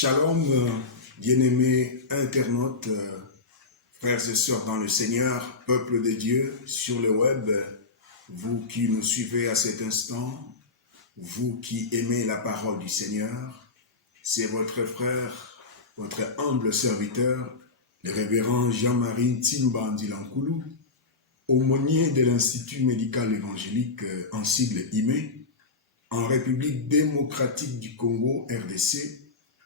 Shalom, bien-aimés internautes, frères et sœurs dans le Seigneur, peuple de Dieu sur le web, vous qui nous suivez à cet instant, vous qui aimez la parole du Seigneur, c'est votre frère, votre humble serviteur, le révérend Jean-Marie Tsimbandi Lankoulou, aumônier de l'Institut médical évangélique en sigle IME, en République démocratique du Congo, RDC,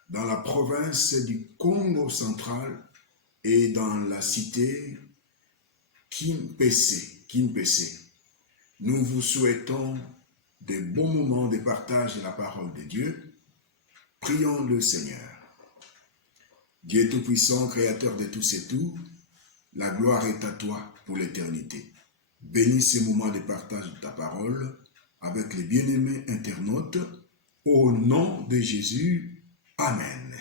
dans la province du Congo central et dans la cité Kimpese. Nous vous souhaitons de bons moments de partage de la parole de Dieu. Prions le Seigneur. Dieu Tout-Puissant, Créateur de tous et tout, la gloire est à toi pour l'éternité. Bénis ces moments de partage de ta parole avec les bien-aimés internautes, au nom de Jésus. Amen.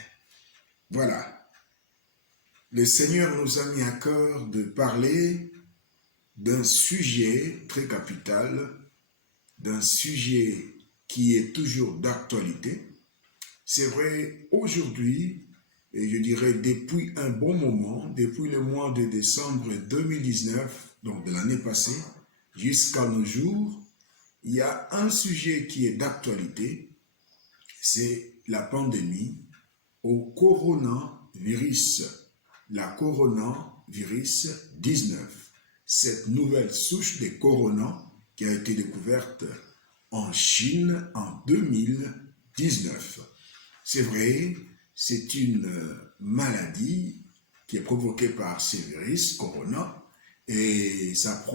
Voilà. Le Seigneur nous a mis à cœur de parler d'un sujet très capital, d'un sujet qui est toujours d'actualité. C'est vrai, aujourd'hui, et je dirais depuis un bon moment, depuis le mois de décembre 2019, donc de l'année passée, jusqu'à nos jours, il y a un sujet qui est d'actualité, c'est la pandémie au coronavirus, la coronavirus 19, cette nouvelle souche de corona qui a été découverte en Chine en 2019. C'est vrai, c'est une maladie qui est provoquée par ces virus, corona, et ça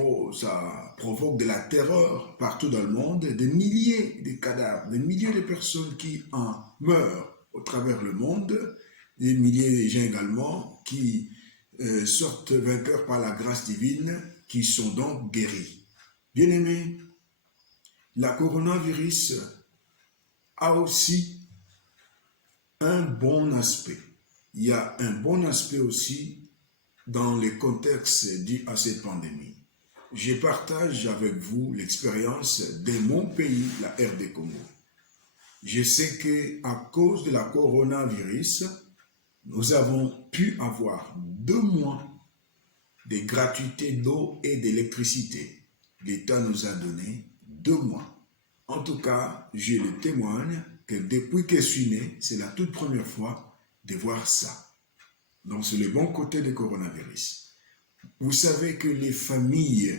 provoque de la terreur partout dans le monde, des milliers de cadavres, des milliers de personnes qui en meurent au travers le monde, des milliers de gens également qui sortent vainqueurs par la grâce divine, qui sont donc guéris. Bien-aimés, la coronavirus a aussi un bon aspect. Il y a un bon aspect aussi dans le contexte dû à cette pandémie. Je partage avec vous l'expérience de mon pays, la RD Congo. Je sais qu'à cause de la coronavirus, nous avons pu avoir 2 mois de gratuité d'eau et d'électricité. L'État nous a donné 2 mois. En tout cas, je le témoigne que depuis que je suis né, c'est la toute première fois de voir ça. Donc, c'est le bon côté du coronavirus. Vous savez que les familles,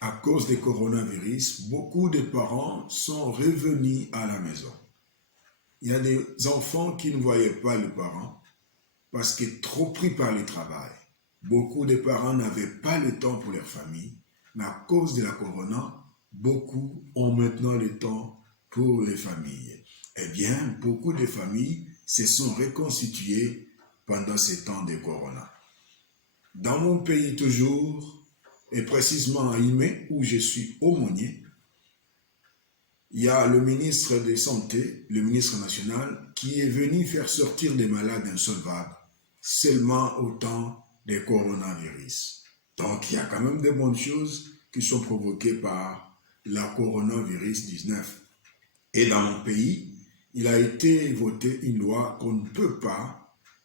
à cause du coronavirus, beaucoup de parents sont revenus à la maison. Il y a des enfants qui ne voyaient pas les parents parce qu'ils étaient trop pris par le travail. Beaucoup de parents n'avaient pas le temps pour leur famille, mais à cause de la corona, beaucoup ont maintenant le temps pour les familles. Eh bien, beaucoup de familles se sont reconstituées pendant ces temps de corona. Dans mon pays toujours, et précisément à Ime, où je suis aumônier, il y a le ministre de Santé, le ministre national, qui est venu faire sortir des malades insolvables seulement au temps des coronavirus. Donc il y a quand même des bonnes choses qui sont provoquées par la coronavirus 19. Et dans mon pays, il a été voté une loi qu'on ne peut pas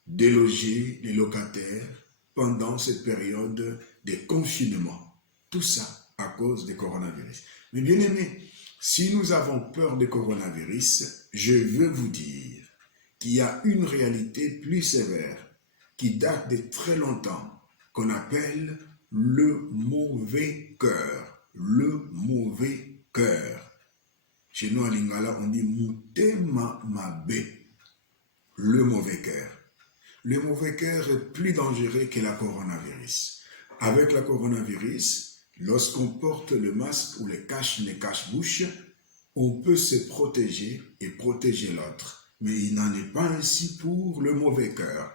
déloger les locataires pendant cette période de confinement. Tout ça à cause du coronavirus. Mais bien aimés, si nous avons peur du coronavirus, je veux vous dire qu'il y a une réalité plus sévère qui date de très longtemps, qu'on appelle le mauvais cœur. Le mauvais cœur. Chez nous à Lingala, on dit Mutema Mabe, le mauvais cœur. Le mauvais cœur est plus dangereux que la coronavirus. Avec la coronavirus, lorsqu'on porte le masque ou le cache-bouche, on peut se protéger et protéger l'autre. Mais il n'en est pas ainsi pour le mauvais cœur.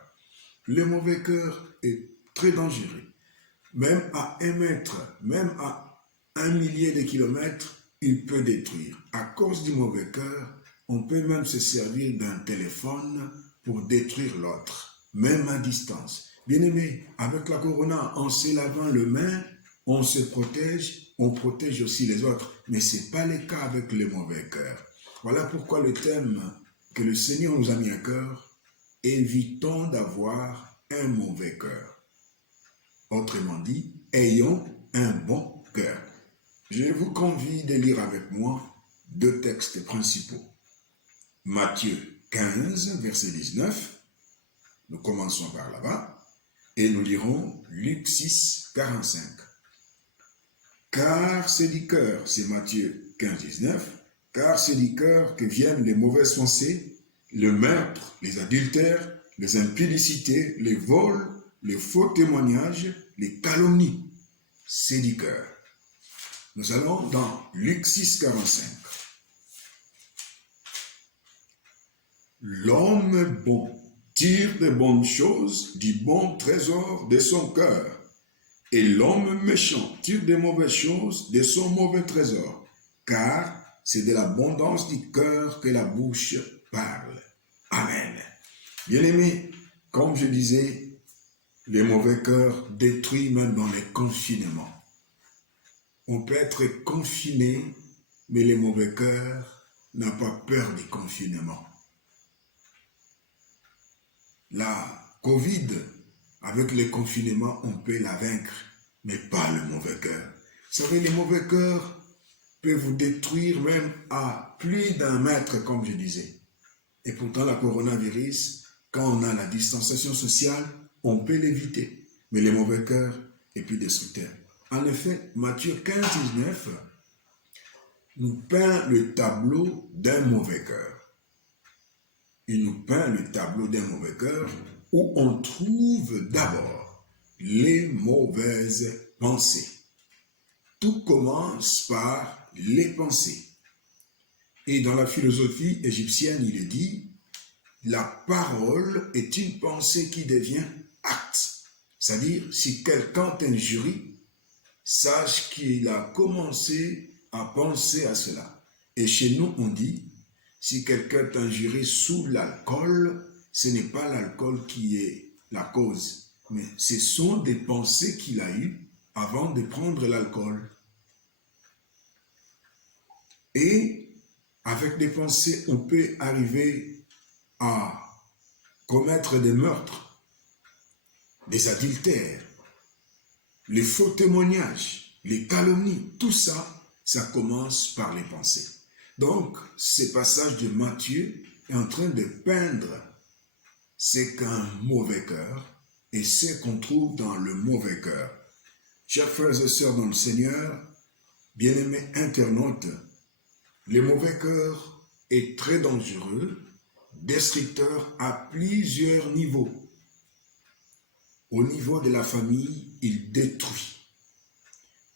Le mauvais cœur est très dangereux. Même à 1 mètre, même à 1 millier de kilomètres, il peut détruire. À cause du mauvais cœur, on peut même se servir d'un téléphone pour détruire l'autre. Même à distance. Bien-aimés, avec la corona, en se lavant les mains, on se protège, on protège aussi les autres. Mais ce n'est pas le cas avec le mauvais cœur. Voilà pourquoi le thème que le Seigneur nous a mis à cœur, évitons d'avoir un mauvais cœur. Autrement dit, ayons un bon cœur. Je vous convie de lire avec moi 2 textes principaux. Matthieu 15, verset 19. Nous commençons par là-bas. Et nous lirons Luc 6, 45. Car c'est du cœur, c'est Matthieu 15, 19, car c'est du cœur que viennent les mauvaises pensées, le meurtre, les adultères, les impudicités, les vols, les faux témoignages, les calomnies. C'est du cœur. Nous allons dans Luc 6, 45. L'homme bon tire de bonnes choses du bon trésor de son cœur, et l'homme méchant tire de mauvaises choses de son mauvais trésor, car c'est de l'abondance du cœur que la bouche parle. Amen. Bien-aimés, comme je disais, les mauvais cœurs détruisent même dans les confinements. On peut être confiné, mais le mauvais cœur n'a pas peur du confinement. La Covid, avec le confinement, on peut la vaincre, mais pas le mauvais cœur. Vous savez, les mauvais cœurs peuvent vous détruire même à plus d'1 mètre, comme je disais. Et pourtant, la coronavirus, quand on a la distanciation sociale, on peut l'éviter. Mais le mauvais cœur est plus destructeur. En effet, Matthieu 15, 19 nous peint le tableau d'un mauvais cœur. Il nous peint le tableau d'un mauvais cœur où on trouve d'abord les mauvaises pensées. Tout commence par les pensées. Et dans la philosophie égyptienne, il est dit, la parole est une pensée qui devient acte. C'est-à-dire, si quelqu'un t'injurie, sache qu'il a commencé à penser à cela. Et chez nous, on dit, si quelqu'un t'injurie sous l'alcool, ce n'est pas l'alcool qui est la cause, mais ce sont des pensées qu'il a eues avant de prendre l'alcool. Et avec des pensées, on peut arriver à commettre des meurtres, des adultères, les faux témoignages, les calomnies, tout ça, ça commence par les pensées. Donc, ce passage de Matthieu est en train de peindre ce qu'un mauvais cœur et ce qu'on trouve dans le mauvais cœur. Chers frères et sœurs dans le Seigneur, bien-aimés internautes, le mauvais cœur est très dangereux, destructeur à plusieurs niveaux. Au niveau de la famille, il détruit.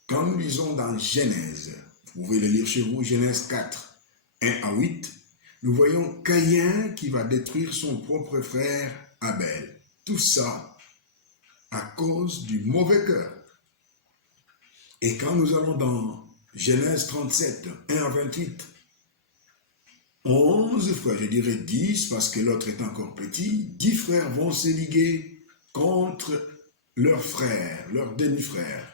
Quand nous lisons dans Genèse, vous pouvez le lire chez vous, Genèse 4, 1 à 8, nous voyons Caïn qui va détruire son propre frère Abel. Tout ça à cause du mauvais cœur. Et quand nous allons dans Genèse 37, 1 à 28, 11 frères, je dirais 10 parce que l'autre est encore petit, 10 frères vont se liguer contre leur frère, leur demi-frère.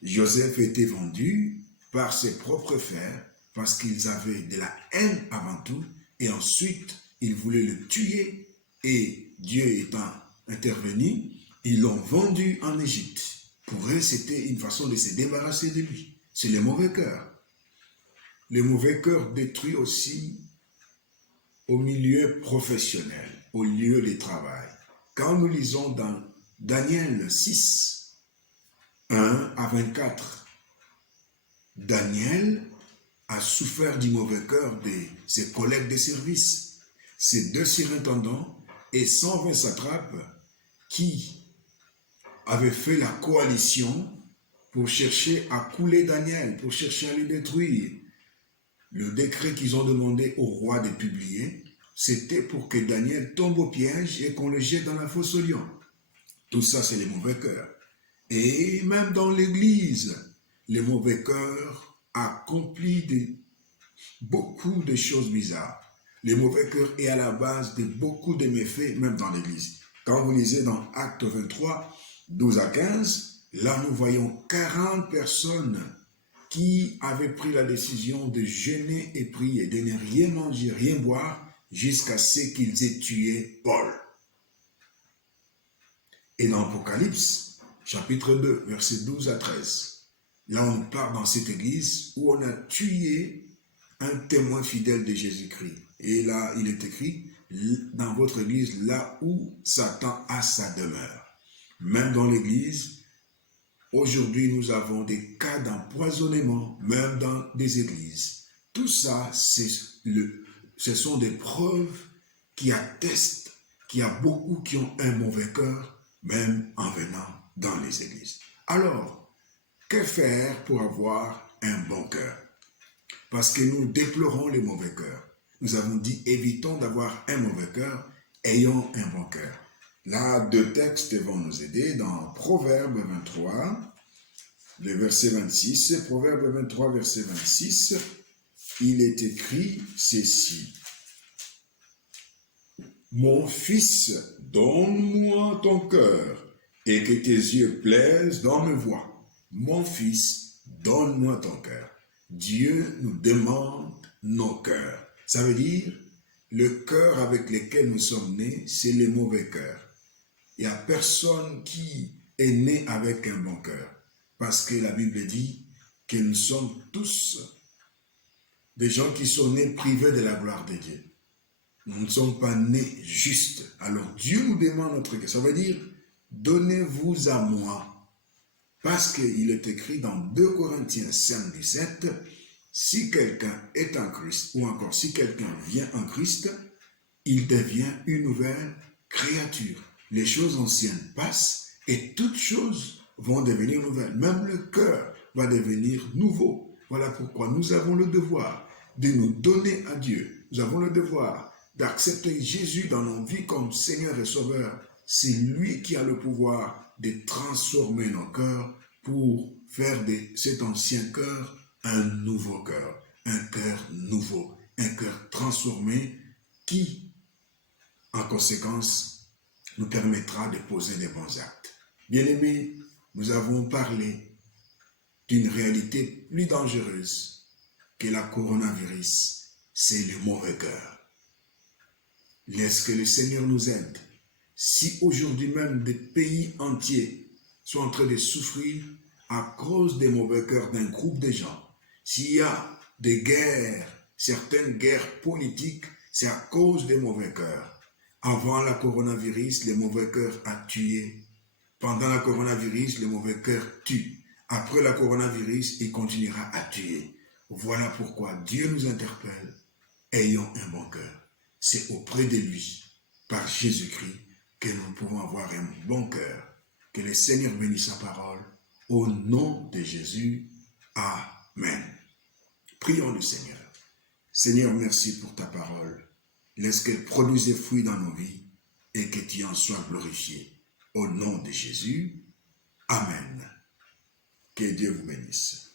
Joseph était vendu par ses propres frères parce qu'ils avaient de la haine avant tout et ensuite ils voulaient le tuer et Dieu étant intervenu, ils l'ont vendu en Égypte. Pour eux, c'était une façon de se débarrasser de lui. C'est le mauvais cœur. Le mauvais cœur détruit aussi au milieu professionnel, au lieu de travail. Quand nous lisons dans Daniel 6, 1 à 24, Daniel a souffert du mauvais cœur de ses collègues de service, ses 2 surintendants et 120 satrapes qui avaient fait la coalition pour chercher à couler Daniel, pour chercher à le détruire. Le décret qu'ils ont demandé au roi de publier, c'était pour que Daniel tombe au piège et qu'on le jette dans la fosse aux lions. Tout ça, c'est les mauvais cœurs. Et même dans l'église, les mauvais cœurs accomplissent beaucoup de choses bizarres. Le mauvais cœur est à la base de beaucoup de méfaits, même dans l'église. Quand vous lisez dans Actes 23, 12 à 15, là nous voyons 40 personnes qui avaient pris la décision de jeûner et prier, de ne rien manger, rien boire, jusqu'à ce qu'ils aient tué Paul. Et dans Apocalypse, chapitre 2, versets 12 à 13, là on parle dans cette église où on a tué un témoin fidèle de Jésus-Christ. Et là, il est écrit, dans votre église, là où Satan a sa demeure. Même dans l'église, aujourd'hui, nous avons des cas d'empoisonnement, même dans des églises. Tout ça, ce sont des preuves qui attestent qu'il y a beaucoup qui ont un mauvais cœur, même en venant dans les églises. Alors, que faire pour avoir un bon cœur? Parce que nous déplorons les mauvais cœurs. Nous avons dit, évitons d'avoir un mauvais cœur, ayons un bon cœur. Là, 2 textes vont nous aider dans Proverbe 23, le verset 26. Proverbe 23, verset 26, il est écrit ceci. Mon fils, donne-moi ton cœur, et que tes yeux plaisent dans mes voies. Mon fils, donne-moi ton cœur. Dieu nous demande nos cœurs. Ça veut dire, le cœur avec lequel nous sommes nés, c'est les mauvais cœurs. Il n'y a personne qui est né avec un bon cœur. Parce que la Bible dit que nous sommes tous des gens qui sont nés privés de la gloire de Dieu. Nous ne sommes pas nés justes. Alors Dieu nous demande notre cœur. Ça veut dire, donnez-vous à moi. Parce qu'il est écrit dans 2 Corinthiens 5, 17, si quelqu'un est en Christ, ou encore si quelqu'un vient en Christ, il devient une nouvelle créature. Les choses anciennes passent et toutes choses vont devenir nouvelles. Même le cœur va devenir nouveau. Voilà pourquoi nous avons le devoir de nous donner à Dieu. Nous avons le devoir d'accepter Jésus dans nos vies comme Seigneur et Sauveur. C'est lui qui a le pouvoir de transformer nos cœurs pour faire de cet ancien cœur un nouveau cœur, un cœur nouveau, un cœur transformé qui, en conséquence, nous permettra de poser des bons actes. Bien-aimés, nous avons parlé d'une réalité plus dangereuse que la coronavirus, c'est le mauvais cœur. Laisse que le Seigneur nous aide. Si aujourd'hui même des pays entiers sont en train de souffrir à cause des mauvais cœurs d'un groupe de gens, s'il y a des guerres, certaines guerres politiques, c'est à cause des mauvais cœurs. Avant la coronavirus, les mauvais cœurs a tué. Pendant la coronavirus, les mauvais cœurs tuent. Après la coronavirus, il continuera à tuer. Voilà pourquoi Dieu nous interpelle. Ayons un bon cœur. C'est auprès de lui, par Jésus-Christ, que nous pouvons avoir un bon cœur. Que le Seigneur bénisse sa parole. Au nom de Jésus. Amen. Prions le Seigneur. Seigneur, merci pour ta parole. Laisse qu'elle produise des fruits dans nos vies et que tu en sois glorifié. Au nom de Jésus. Amen. Que Dieu vous bénisse.